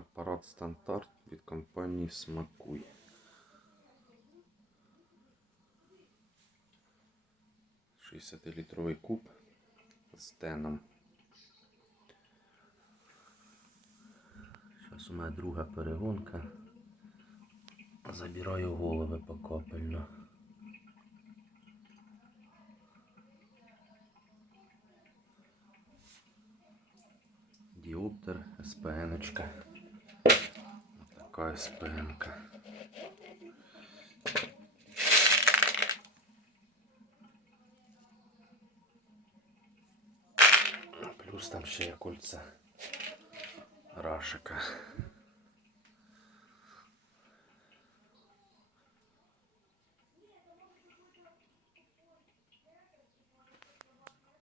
Апарат стандарт від компанії Смакуй. Шістдесятилітровий куб з теном. Зараз у мене друга перегонка. Забираю голови покопельно. Діоптер, СПНочка. Така СПНка. Плюс там ще є кольця Рашика.